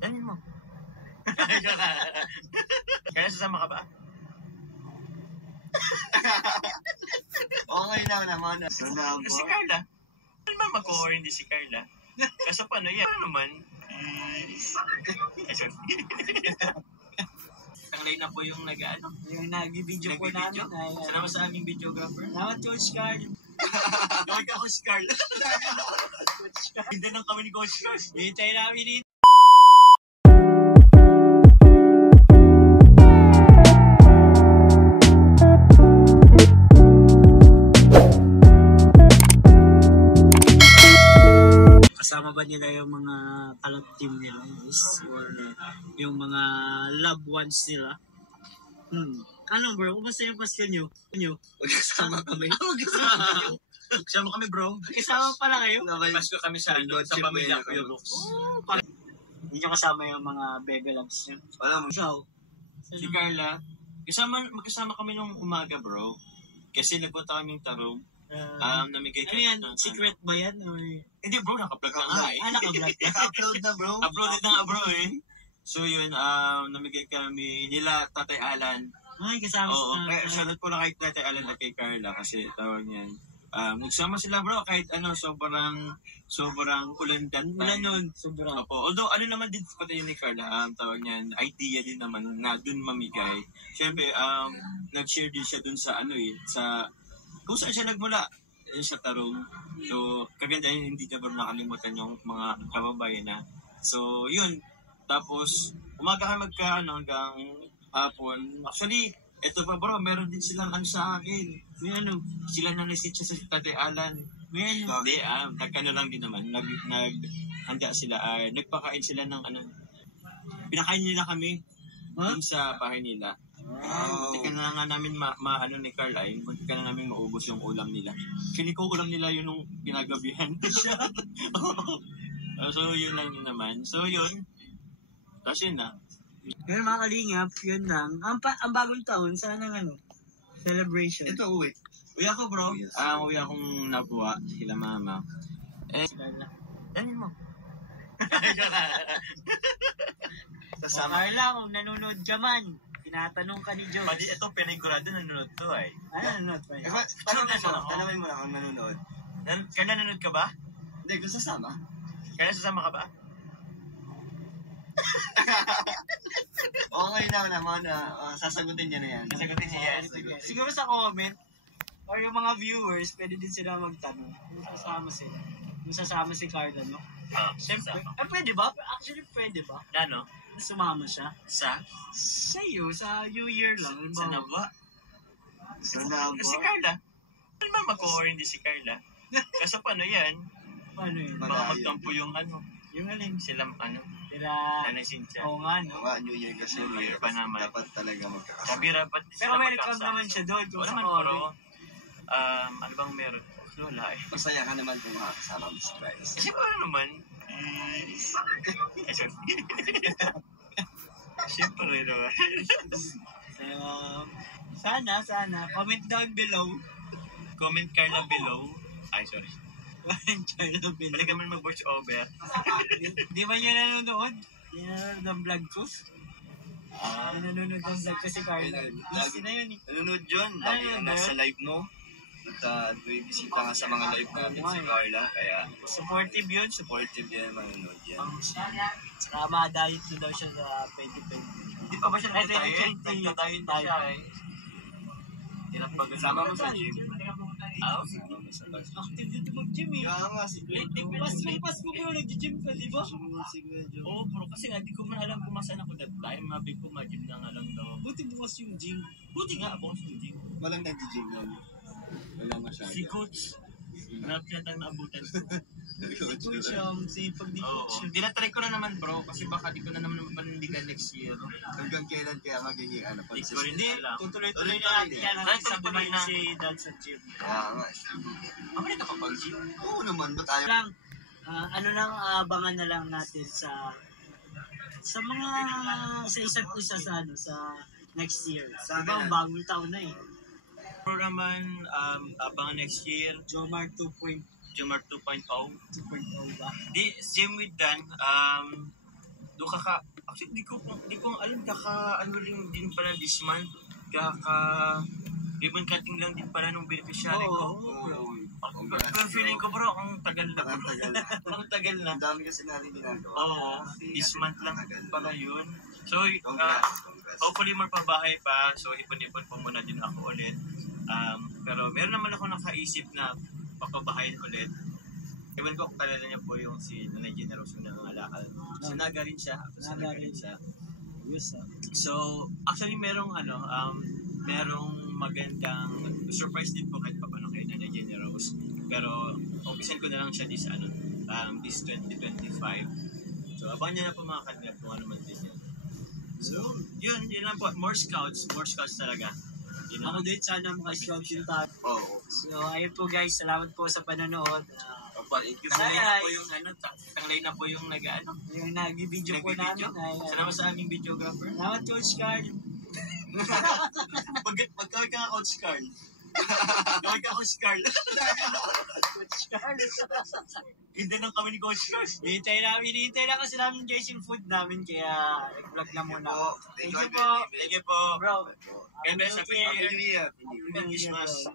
Danin mo. Kaya sasama ka ba? Okay lang naman. Sana Si Carla. Ano ba mag-o-or hindi si Carla? Kaso paano yan? Ano naman? Ang line na po yung nag-ano? Yung nag-video po namin ay... Salamat sa aming videographer. Salamat, Coach Carl. Gawag ka, Coach Carl. Hindi nang kami ni Coach Carl. Hintay namin dito. Kasama ba nila yung mga kalab-team nila or yung mga loved ones nila? Ano bro? Kumusta yung Pasko nyo? Magkasama kami. Kasama kami, bro. Kasama pala kayo? Pasko kami sa pamilya ko yun. Hindi nyo kasama yung mga baby loves nyo? Alam mo, Ikaw? Si Carla, magkasama kami nung umaga, bro. Kasi nagpunta kami ng Tarong. Namigay Ano yan? Secret ba yan? Or... Hindi, bro. Naka-vlog na nga eh. Naka-vlog. naka-upload na bro. Uploaded na nga, bro eh. So yun, namigay kami nila Tatay Alan. Ay, kasama Oo, sa... kaya shoutout po na kay Tatay Alan at kay Carla kasi tawag niyan. Nagsama sila bro kahit sobrang ulan dan. Ulan nun, sobrang. Opo. Although ano naman din pati ni Carla, tawag niyan, idea din naman na dun mamigay. Siyempre, nag-share din siya dun sa sa kung saan siya nagmula sa Tarong. So, kaganda yun, hindi na bro nakalimutan yung mga kababayan na. So, yun. Tapos, umaga kami hanggang hapon. Actually, eto pa bro, meron din silang sa akin. May sila na nasitsa sa Tatay Alan. May hindi, nagkano lang din naman. Naghanda sila, nagpakain sila ng pinakain nila kami dun sa bahay nila. Hindi ka na nga namin ni Carl hindi ka na namin maubos yung ulam nila. Feeling ko ulam nila yun nung ginagabihan siya. So, yun lang din naman. So, yun. Tapos yun na. Ngayon mga kalingap, yun lang. Ang bagong taon, sana celebration. Ito, uwi. Uwi ako bro. Uwi akong nabuwa sila mama. Danin mo. Sasama. Carla, kung nanonood ka man, tinatanong ka ni Diyos. Pati ito, pinigurado nanonood to ay. Nanonood pa yun? Tanawin mo lang kung nanonood. Kaya nanonood ka ba? Hindi, kung sasama. Kaya sasama ka ba? Okay lang naman. Sasagutin niya na yan. Sasagutin niya yan. Siguro sa comment, or yung mga viewers, pwede din sila magtanong kung sasama sila. Kung sasama si Carla, no? Siyempre. Pwede ba? Actually, pwede ba? Ano? Sumama siya? Sa Sa'yo, sa New Year lang. Sa Nabwa? Sana Si Carla. Ano ba mag-o-or hindi si Carla? Kaso paano yan? Paano yun? Baka magtampo yung Yung alin? silang Sila... Nanay Cynthia. Oo nga, no? New Year kasi. New Year pa naman. Dapat talaga magkakasama. Kabira pa. Pero welcome naman siya doon. Oo naman, pero ano bang meron? Wala eh. Masaya ka naman kung makakasama mo si Bryce. Kasi paano naman? Siyempre naman. So, sana. Comment down below. Comment Carla below. Ay, sorry. Comment Carla below. Balik kami mag-watch over. Di ba niya nanonood? Di nanonood ng vlog ko? Nanonood ng vlog ko si Carla. Easy na yun eh. Nanonood yun. Lagi na nasa live mo. At bisita nga sa mga live natin si Carla. Kaya supportive yun. supportive yan, manonood yan. Saka ma-diet din daw siya sa 2020. Hindi pa ba siya nagtatayin? Nagtatayin pa siya eh. Sama mo sa gym. Active dito mag-gym eh. Kaya nga, si Pasko bro, nag-gym ka, di ba? Oo, bro. Kasi nga, di ko man alam kung masaan ako that time. Mabi ko, mag-gym na nga lang daw. Buti bukas yung gym. Buti nga, bukas yung gym. Walang nag-gym nun. Walang masyado. Si Coach. Hanap yata naabutan ko. Coach sipag ni Oo. Coach. Tinatry ko na naman bro. Kasi baka di ko na naman panindigan next year. Hanggang kailan kaya magiging Di ko rin alam. Tutuloy na natin yan hanggang sa Tuloy bumalik na. si Dan sa gym. Kaya nga. Ako rin nakapag-gym. Oo naman, ba't ayaw? Lang, ano lang, abangan na lang natin sa mga, sa isa't isa sa next year. Sa Diba, akin na. bagong taon na eh. Pro naman, abangan next year. Jomar 2.0 Jomar 2.0. ba? Di, same with Dan. actually, di ko alam, ano rin din pala this month, ribbon cutting lang din pala nung beneficiary ko. Pero feeling ko bro, ang tagal na. Ang tagal na. Ang dami kasi natin ginagawa. Oo, this month lang pala yun. So, Congrats. hopefully more pabahay pa. So, ipon-ipon po muna din ako ulit. Pero meron naman ako nakaisip na papabahay ulit. Ewan ko kung kalala niya po yung si Nanay Generoso na nangalakal. Sinaga rin siya. So, actually merong magandang surprise din po kahit pa paano kay Nanay Generoso. Pero, umpisan ko na lang siya this 2025. So, abangan niya na po mga kanila kung ano man din yan. So, yun lang po. More scouts talaga. Ako din, sana maka-scout yung tayo. Oo. So, ayun po guys, salamat po sa panonood. Tanglay na po yung tanglay na po yung Yung nag-video po namin. Salamat sa aming videographer. Salamat Coach Carl. Magkawag ka Coach Carl. Gawag ka Coach Carl. Coach Carl. Hindi nang kami ni Coach Carl. Hinihintay na kasi namin guys yung food namin, kaya nag-vlog na muna. Thank Thank you you po. Thank you po. Bro. God bless. Happy New Year. Happy New Year. Merry Christmas.